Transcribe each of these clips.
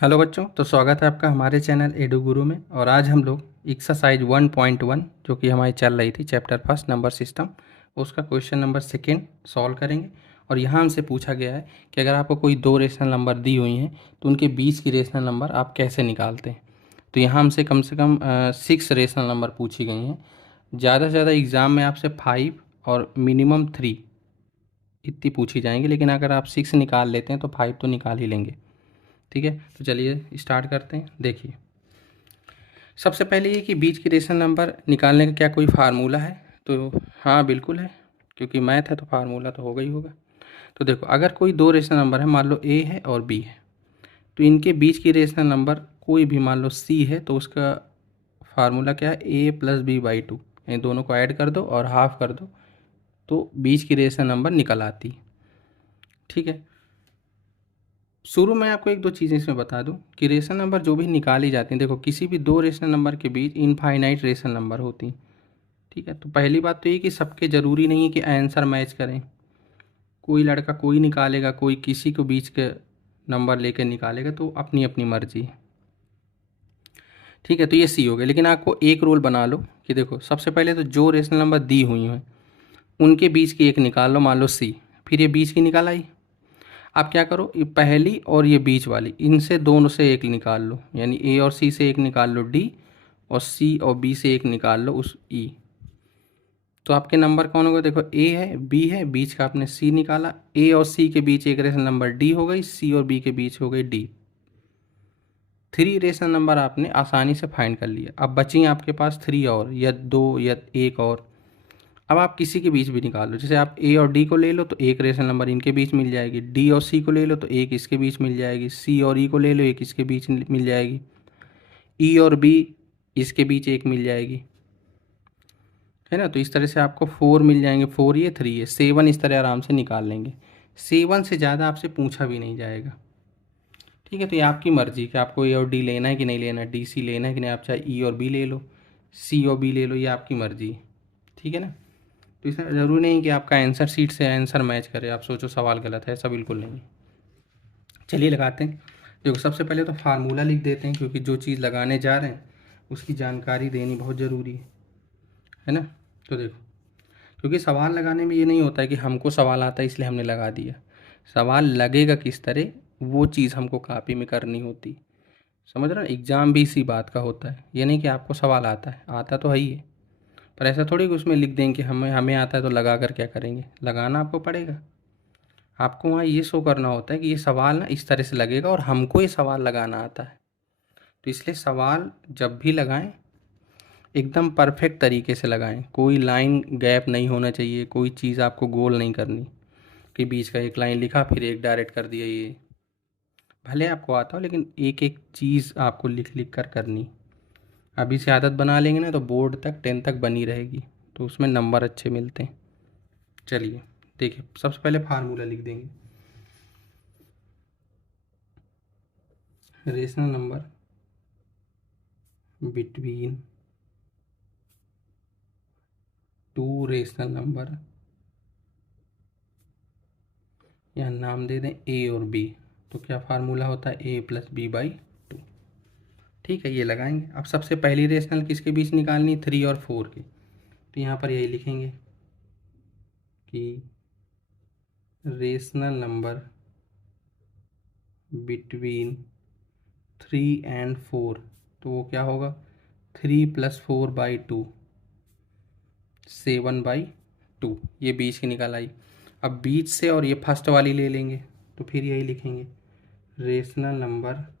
Hello बच्चों, तो स्वागत है आपका हमारे चैनल एडू गुरु में। और आज हम लोग एक्सरसाइज 1.1 जो कि हमारी चल रही थी चैप्टर फर्स्ट नंबर सिस्टम, उसका क्वेश्चन नंबर सेकेंड सॉल्व करेंगे। और यहाँ हमसे पूछा गया है कि अगर आपको कोई दो रेशनल नंबर दी हुई हैं तो उनके बीच की रेशनल नंबर आप कैसे निकालते हैं। तो यहाँ हमसे कम से कम 6 रेशनल नंबर पूछी गई हैं। ज़्यादा से ज़्यादा एग्ज़ाम में आपसे 5 और मिनिमम 3 इतनी पूछी जाएंगी, लेकिन अगर आप 6 निकाल लेते हैं तो 5 तो निकाल ही लेंगे। ठीक है, तो चलिए स्टार्ट करते हैं। देखिए, सबसे पहले ये कि बीच की रेशनल नंबर निकालने का क्या कोई फार्मूला है। तो हाँ, बिल्कुल है, क्योंकि मैथ है तो फार्मूला तो होगा ही होगा। तो देखो, अगर कोई दो रेशनल नंबर है, मान लो ए है और बी है, तो इनके बीच की रेशनल नंबर कोई भी, मान लो सी है, तो उसका फार्मूला क्या है, ए प्लस बी बाई टू। इन दोनों को ऐड कर दो और हाफ कर दो तो बीच की रेशनल नंबर निकल आती। ठीक है, शुरू में आपको एक दो चीज़ें इसमें बता दूं कि रेशनल नंबर जो भी निकाली जाती हैं, देखो किसी भी दो रेशनल नंबर के बीच इनफाइनाइट रेशनल नंबर होती हैं। ठीक है, तो पहली बात तो ये कि सबके ज़रूरी नहीं है कि आंसर मैच करें। कोई लड़का कोई निकालेगा, कोई किसी को बीच के नंबर लेकर निकालेगा, तो अपनी अपनी मर्जी है। ठीक है, तो ये सी हो गया। लेकिन आपको एक रूल बना लो कि देखो, सबसे पहले तो जो रेशनल नंबर दी हुई हैं उनके बीच की एक निकाल लो, मान लो सी। फिर ये बीच की निकाल आई। आप क्या करो, ये पहली और ये बीच वाली, इनसे दोनों से एक निकाल लो, यानी ए और सी से एक निकाल लो डी, और सी और बी से एक निकाल लो उस ई। तो आपके नंबर कौन होगा, देखो ए है, बी है, बीच का आपने सी निकाला, ए और सी के बीच एक रेशनल नंबर डी हो गई, सी और बी के बीच हो गई डी। 3 रेशनल नंबर आपने आसानी से फाइंड कर लिया। अब बची आपके पास 3 और, या 2 या एक और। अब आप किसी के बीच भी निकाल लो, जैसे आप ए और डी को ले लो तो एक रेशनल नंबर इनके बीच मिल जाएगी, डी और सी को ले लो तो एक इसके बीच मिल जाएगी, सी और ई को ले लो एक इसके बीच मिल जाएगी, ई और बी इसके बीच एक मिल जाएगी, है ना। तो इस तरह से आपको 4 मिल जाएंगे, 4 ये 3 ये 7 इस तरह आराम से निकाल लेंगे। 7 से ज़्यादा आपसे पूछा भी नहीं जाएगा। ठीक है, तो ये आपकी मर्ज़ी कि आपको ए और डी लेना है कि नहीं लेना है, डी सी लेना है कि नहीं, आप चाहे ई और बी ले लो, सी और बी ले लो, ये आपकी मर्ज़ी है। ठीक है ना। तो इसमें ज़रूरी नहीं कि आपका आंसर शीट से आंसर मैच करे, आप सोचो सवाल गलत है, ऐसा बिल्कुल नहीं। चलिए लगाते हैं। देखो, सबसे पहले तो फार्मूला लिख देते हैं, क्योंकि जो चीज़ लगाने जा रहे हैं उसकी जानकारी देनी बहुत ज़रूरी है ना। तो देखो, क्योंकि सवाल लगाने में ये नहीं होता है कि हमको सवाल आता है इसलिए हमने लगा दिया। सवाल लगेगा किस तरह, वो चीज़ हमको कॉपी में करनी होती। समझ रहे हो, एग्ज़ाम भी इसी बात का होता है। ये नहीं कि आपको सवाल आता है, आता तो है ही है, पर ऐसा थोड़ी कि उसमें लिख देंगे कि हमें हमें आता है तो लगा कर क्या करेंगे। लगाना आपको पड़ेगा। आपको वहाँ ये शो करना होता है कि ये सवाल ना इस तरह से लगेगा और हमको ये सवाल लगाना आता है। तो इसलिए सवाल जब भी लगाएं एकदम परफेक्ट तरीके से लगाएं, कोई लाइन गैप नहीं होना चाहिए, कोई चीज़ आपको गोल नहीं करनी कि बीच का एक लाइन लिखा फिर एक डायरेक्ट कर दिया। ये भले आपको आता हो, लेकिन एक एक चीज़ आपको लिख लिख कर करनी। अभी से आदत बना लेंगे ना तो बोर्ड तक 10 तक बनी रहेगी, तो उसमें नंबर अच्छे मिलते हैं। चलिए देखिए, सबसे पहले फार्मूला लिख देंगे। Rational number between two rational number, या नाम दे दें ए और बी। तो क्या फार्मूला होता है, ए प्लस बी बाई टू। ठीक है, ये लगाएंगे। अब सबसे पहली रेशनल किसके बीच निकालनी, 3 और 4 की। तो यहाँ पर यही लिखेंगे कि रेशनल नंबर बिटवीन 3 एंड 4, तो वो क्या होगा, 3 plus 4 by two, 7 by two. ये बीच की निकाल आई। अब बीच से और ये फर्स्ट वाली ले लेंगे, तो फिर यही लिखेंगे, rational number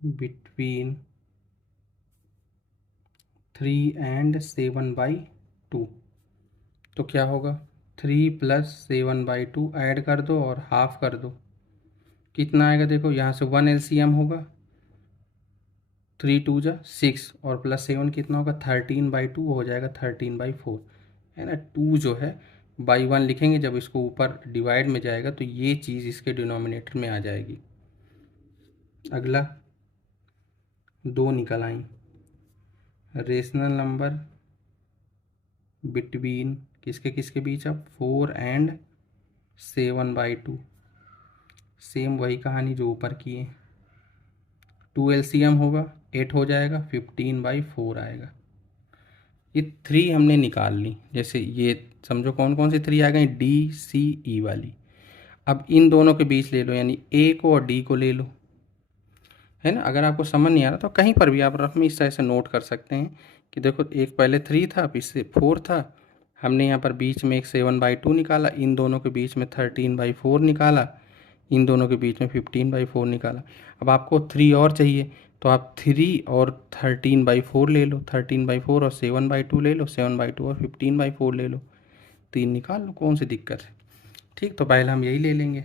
between 3 and 7 by two. तो क्या होगा, 3 प्लस 7 बाई टू, ऐड कर दो और हाफ कर दो। कितना आएगा, देखो यहाँ से 1 एलसीएम होगा, 3 टू जा 6, और प्लस 7 कितना होगा, 13 बाई टू, हो जाएगा 13 बाई 4, है ना। 2 जो है बाई 1 लिखेंगे, जब इसको ऊपर डिवाइड में जाएगा तो ये चीज़ इसके डिनोमिनेटर में आ जाएगी। अगला 2 निकल आई, रेशनल नंबर बिटवीन किसके किसके बीच, अब 4 एंड 7 बाई टू। सेम वही कहानी जो ऊपर की है। 2 LCM होगा 8 हो जाएगा, 15/4 आएगा। ये 3 हमने निकाल ली। जैसे ये समझो कौन कौन सी 3 आ गई, DCE वाली। अब इन दोनों के बीच ले लो, यानी A को और D को ले लो, है ना। अगर आपको समझ नहीं आ रहा तो कहीं पर भी आप रफ में इस तरह से नोट कर सकते हैं कि देखो एक पहले 3 था, फिर से 4 था, हमने यहाँ पर बीच में एक 7/2 निकाला, इन दोनों के बीच में 13/4 निकाला, इन दोनों के बीच में 15/4 निकाला। अब आपको 3 और चाहिए तो आप 3 और 13/4 ले लो, 13/4 और 7/2 ले लो, 7/2 और 15/4 ले लो, 3 निकाल लो, कौन सी दिक्कत है। ठीक, तो पहले हम यही ले लेंगे।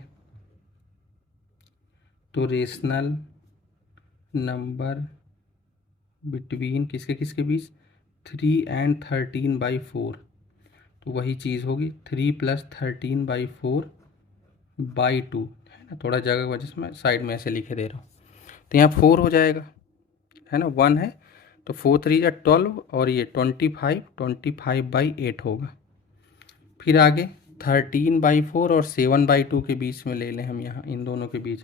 तो रेशनल नंबर बिटवीन किसके किसके बीच, 3 एंड 13/4, तो वही चीज़ होगी 3 + 13/4/2, है ना। थोड़ा जगह की वजह से मैं साइड में ऐसे लिखे दे रहा हूँ। तो यहाँ 4 हो जाएगा, है ना, 1 है तो 4 3 या 12 और ये 25/8 होगा। फिर आगे 13/4 और 7/2 के बीच में ले लें हम, यहाँ इन दोनों के बीच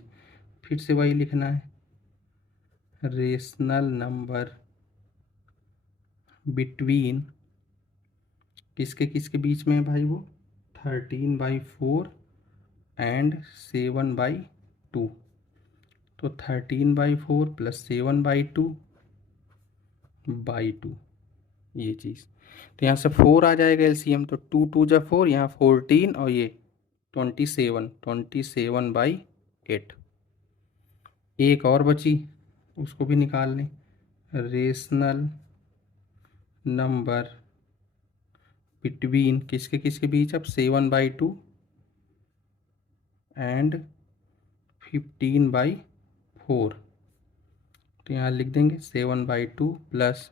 फिर से वही लिखना है, रेशनल नंबर बिटवीन किसके किसके बीच में है भाई, वो 13/4 एंड 7/2, तो 13/4 + 7/2/2, ये चीज़। तो यहाँ से 4 आ जाएगा LCM, तो 2 2 जा 4, यहाँ 14 और ये 27/8। एक और बची, उसको भी निकाल लें, रेशनल नंबर बिटवीन किसके किसके बीच, अब 7/2 एंड 15/4, तो यहाँ लिख देंगे 7/2 +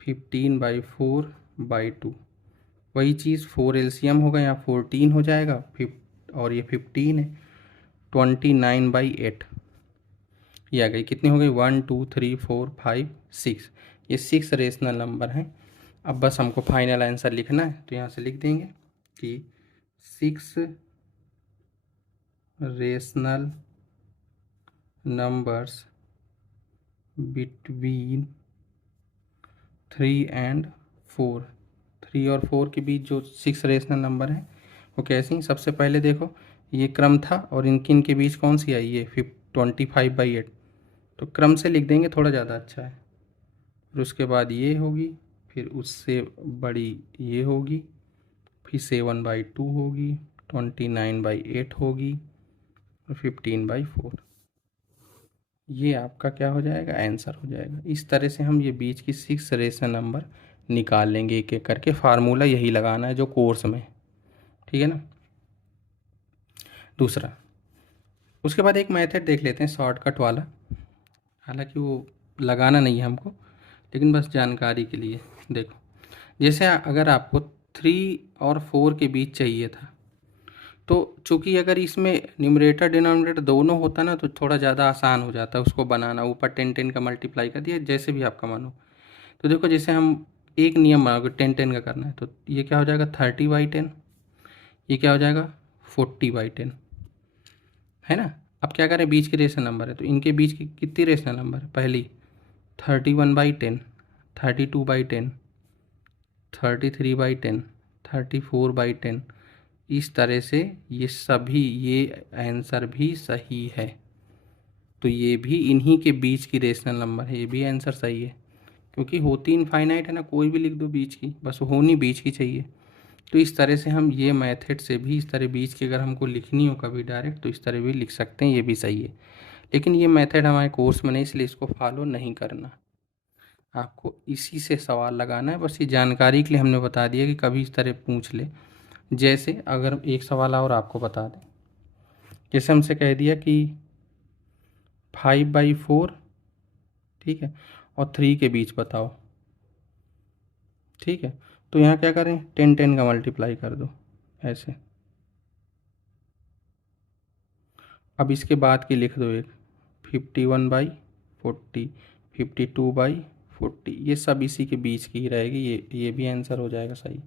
15/4/2, वही चीज़ 4 LCM होगा, यहाँ 14 हो जाएगा, और ये 15 है, 29/8, ये आ गई। कितनी हो गई, 1 2 3 4 5 6, ये 6 रेशनल नंबर हैं। अब बस हमको फाइनल आंसर लिखना है, तो यहाँ से लिख देंगे कि 6 रेशनल नंबर्स बिटवीन 3 एंड 4, 3 और 4 के बीच जो 6 रेशनल नंबर हैं वो कैसे हैं। सबसे पहले देखो ये क्रम था और इनके इनके बीच कौन सी आई, ये 25/8, तो क्रम से लिख देंगे, थोड़ा ज़्यादा अच्छा है। फिर उसके बाद ये होगी, फिर उससे बड़ी ये होगी, फिर 7/2 होगी, 29/8 होगी और 15/4, ये आपका क्या हो जाएगा, आंसर हो जाएगा। इस तरह से हम ये बीच की 6 रेशनल नंबर निकाल लेंगे एक एक करके। फार्मूला यही लगाना है जो कोर्स में, ठीक है ना। दूसरा, उसके बाद एक मेथड देख लेते हैं शॉर्टकट वाला, हालांकि वो लगाना नहीं है हमको, लेकिन बस जानकारी के लिए। देखो, जैसे अगर आपको 3 और 4 के बीच चाहिए था, तो चूंकि अगर इसमें न्यूमरेटर डिनोमिनेटर दोनों होता ना तो थोड़ा ज़्यादा आसान हो जाता है उसको बनाना, ऊपर 10 10 का मल्टीप्लाई कर दिया, जैसे भी आपका मन हो। तो देखो जैसे हम एक नियम बनाओगे, 10 10 का करना है, तो ये क्या हो जाएगा 30/10, ये क्या हो जाएगा 40/10, है ना। अब क्या करें, बीच के रेशनल नंबर है तो इनके बीच की कितनी रेशनल नंबर है, पहली 31/10, 32/10, 33/10, 34/10, इस तरह से ये सभी, ये आंसर भी सही है। तो ये भी इन्हीं के बीच की रेशनल नंबर है, ये भी आंसर सही है, क्योंकि होती इनफाइनाइट है ना, कोई भी लिख दो बीच की, बस होनी बीच की चाहिए। तो इस तरह से हम ये मेथड से भी इस तरह बीच की अगर हमको लिखनी हो कभी डायरेक्ट, तो इस तरह भी लिख सकते हैं, ये भी सही है। लेकिन ये मेथड हमारे कोर्स में नहीं, इसलिए इसको फॉलो नहीं करना, आपको इसी से सवाल लगाना है। बस ये जानकारी के लिए हमने बता दिया कि कभी इस तरह पूछ ले। जैसे अगर एक सवाल और आपको बता दें, जैसे हमसे कह दिया कि 5/4, ठीक है, और 3 के बीच बताओ, ठीक है, तो यहाँ क्या करें, 10 10 का मल्टीप्लाई कर दो ऐसे। अब इसके बाद की लिख दो एक 51/40, 52/40, ये सब इसी के बीच की ही रहेगी, ये भी आंसर हो जाएगा सही।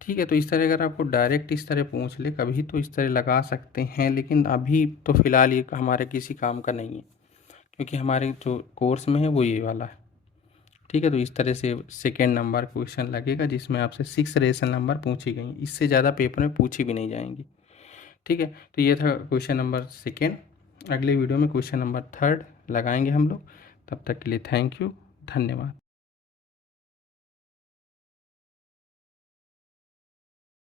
ठीक है, तो इस तरह अगर आपको डायरेक्ट इस तरह पूछ ले कभी तो इस तरह लगा सकते हैं, लेकिन अभी तो फ़िलहाल ये हमारे किसी काम का नहीं है, क्योंकि हमारे जो कोर्स में है वो ये वाला है। ठीक है, तो इस तरह से सेकेंड नंबर क्वेश्चन लगेगा जिसमें आपसे 6 रेशनल नंबर पूछी गई, इससे ज़्यादा पेपर में पूछी भी नहीं जाएंगी। ठीक है, तो ये था क्वेश्चन नंबर सेकेंड। अगले वीडियो में क्वेश्चन नंबर थर्ड लगाएंगे हम लोग। तब तक के लिए थैंक यू, धन्यवाद।